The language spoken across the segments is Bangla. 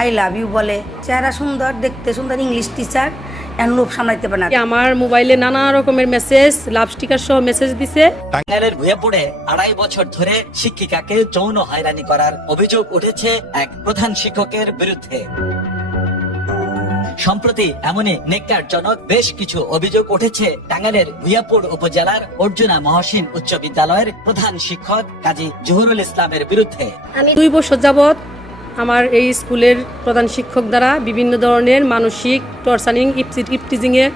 আই লাভ ইউ বলে। চেহারা সুন্দর দেখতে সুন্দর ইংলিশ টিচার লোভ সামলাইতে পারে না। আমার মোবাইলে নানা রকমের মেসেজ লাভ স্টিকার সহ মেসেজ দিছে। টাঙ্গাইলের ভুয়াপুরে আড়াই বছর ধরে শিক্ষিকাকে যৌন হয়রানি করার অভিযোগ উঠেছে এক প্রধান শিক্ষকের বিরুদ্ধে। সম্প্রতি এমনই নেককারজনক বেশ কিছু অভিযোগ উঠেছে টাঙ্গাইলের ভুয়াপুর উপজেলার অর্জুনা মহসিন উচ্চ বিদ্যালয়ের প্রধান শিক্ষক কাজী জহুরুল ইসলামের বিরুদ্ধে। আমি দুই বছর যাবৎ আমার এই স্কুলের প্রধান শিক্ষক দ্বারা বিভিন্ন ধরনের মানসিক টর্চারিং ইপটিজিংয়ে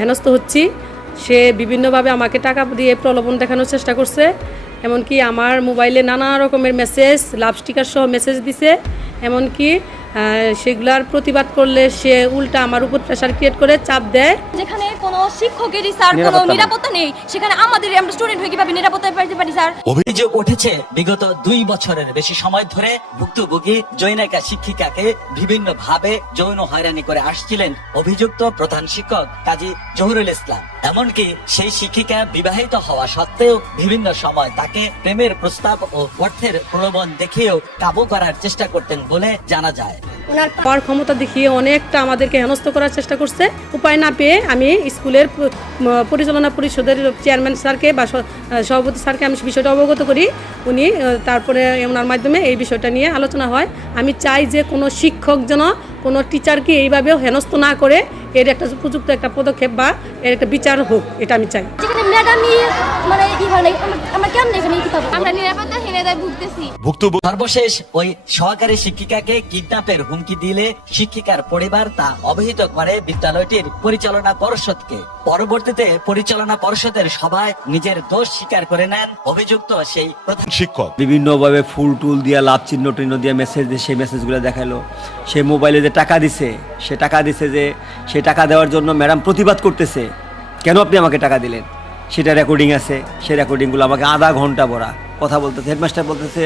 হেনস্থ হচ্ছি। সে বিভিন্নভাবে আমাকে টাকা দিয়ে প্রলোভন দেখানোর চেষ্টা করছে। এমনকি আমার মোবাইলে নানা রকমের মেসেজ লাভ স্টিকার সহ মেসেজ দিছে। এমনকি সেগুলার প্রতিবাদ করলে সে উল্টা আমার উপর প্রেশার ক্রিয়েট করে চাপ দেয়। যেখানে কোনো শিক্ষকেরই স্যার কোনো নিরাপত্তা নেই। সেখানে আমাদের আমরা স্টুডেন্ট হয়ে কীভাবে নিরাপত্তা পাইতে পারি স্যার অভিযোগ উঠেছে বিগত দুই বছরের বেশি সময় ধরে ভুক্তভোগী জৈনাকা শিক্ষিকাকে বিভিন্ন ভাবে যৌন হয়রানি করে আসছিলেন অভিযুক্ত প্রধান শিক্ষক কাজী জহুরুল ইসলাম। এমনকি সেই শিক্ষিকা বিবাহিত হওয়া সত্ত্বেও বিভিন্ন সময় তাকে প্রেমের প্রস্তাব ও অর্থের প্রলোভন দেখিয়েও কাবু করার চেষ্টা করতেন বলে জানা যায়। পাওয়ার ক্ষমতা দেখিয়ে অনেকটা আমাদেরকে হেনস্থ করার চেষ্টা করছে। উপায় না পেয়ে আমি স্কুলের পরিচালনা পরিষদের চেয়ারম্যান স্যারকে বা সভাপতি স্যারকে আমি বিষয়টা অবগত করি। উনি তারপরে ওনার মাধ্যমে এই বিষয়টা নিয়ে আলোচনা হয়। আমি চাই যে কোনো শিক্ষক যেন কোনো টিচারকে এইভাবেও হেনস্থ না করে। এর একটা উপযুক্ত একটা পদক্ষেপ বা এর একটা বিচার হোক, এটা আমি চাই। ম্যাডামই মানে কি হয় না আমরা- আমরা কেমন এখানে কি পাবো আমরা নিরাপত্তাহীনতায় ভুগতেছি। ভুক্তভোগী সর্বশেষ ওই সহকারী শিক্ষিকাকে কিডন্যাপের হুমকি দিলে শিক্ষিকার পরিবার তা অবহিত করে বিদ্যালয়টির পরিচালনা পর্ষদকে। পরবর্তীতে পরিচালনা পর্ষদের সভায় নিজের দোষ স্বীকার করে নেন অভিযুক্ত সেই প্রধান শিক্ষক। বিভিন্নভাবে ফুল টুল দিয়া লাভ চিহ্ন টিহ্ন দিয়া মেসেজ দিয়ে সেই মেসেজগুলো দেখাল সে মোবাইলে যে টাকা দিছে সে টাকা দিছে যে সে টাকা দেওয়ার জন্য ম্যাডাম প্রতিবাদ করতেছে। কেন আপনি আমাকে টাকা দিলেন? সেটা রেকর্ডিং আছে সেই রেকর্ডিংগুলো আমাকে আধা ঘণ্টা ভরা কথা বলতেছে হেডমাস্টার বলতেছে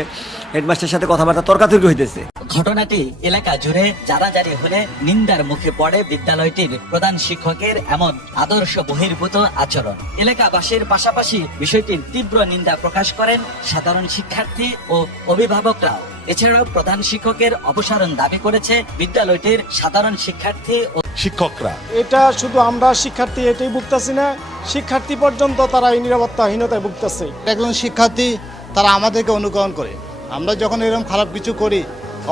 হেডমাস্টারের সাথে কথাবার্তা তর্কাতর্কি হইতেছে। ঘটনাটি এলাকা জুড়ে জানাজারি হলে নিন্দার মুখে পড়ে বিদ্যালয়টির প্রধান শিক্ষকের এমন আদর্শ বহির্ভূত আচরণ। এলাকাবাসীর পাশাপাশি বিষয়টির তীব্র নিন্দা প্রকাশ করেন সাধারণ শিক্ষার্থী ও অভিভাবকরাও। এছাড়াও প্রধান শিক্ষকের অপসারণ দাবি করেছে বিদ্যালয়টির সাধারণ শিক্ষার্থী ও শিক্ষকরা। এটা শুধু আমরা শিক্ষার্থী এটাই ভুগতেছি না শিক্ষার্থী পর্যন্ত তারা এই নিরাপত্তাহীনতায় ভুগতেছে। একজন শিক্ষার্থী তারা আমাদেরকে অনুকরণ করে। আমরা যখন এরকম খারাপ কিছু করি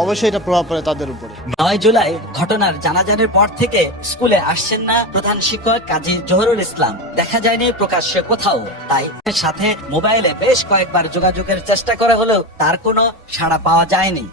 অবশ্যই এটা প্রভাব পড়ে তাদের উপরে। নয় জুলাই ঘটনার জানাজানের পর থেকে স্কুলে আসছেন না প্রধান শিক্ষক কাজী জহরুল ইসলাম। দেখা যায়নি প্রকাশ্যে কোথাও। তাই সাথে মোবাইলে বেশ কয়েকবার যোগাযোগের চেষ্টা করা হলেও তার কোনো সাড়া পাওয়া যায়নি।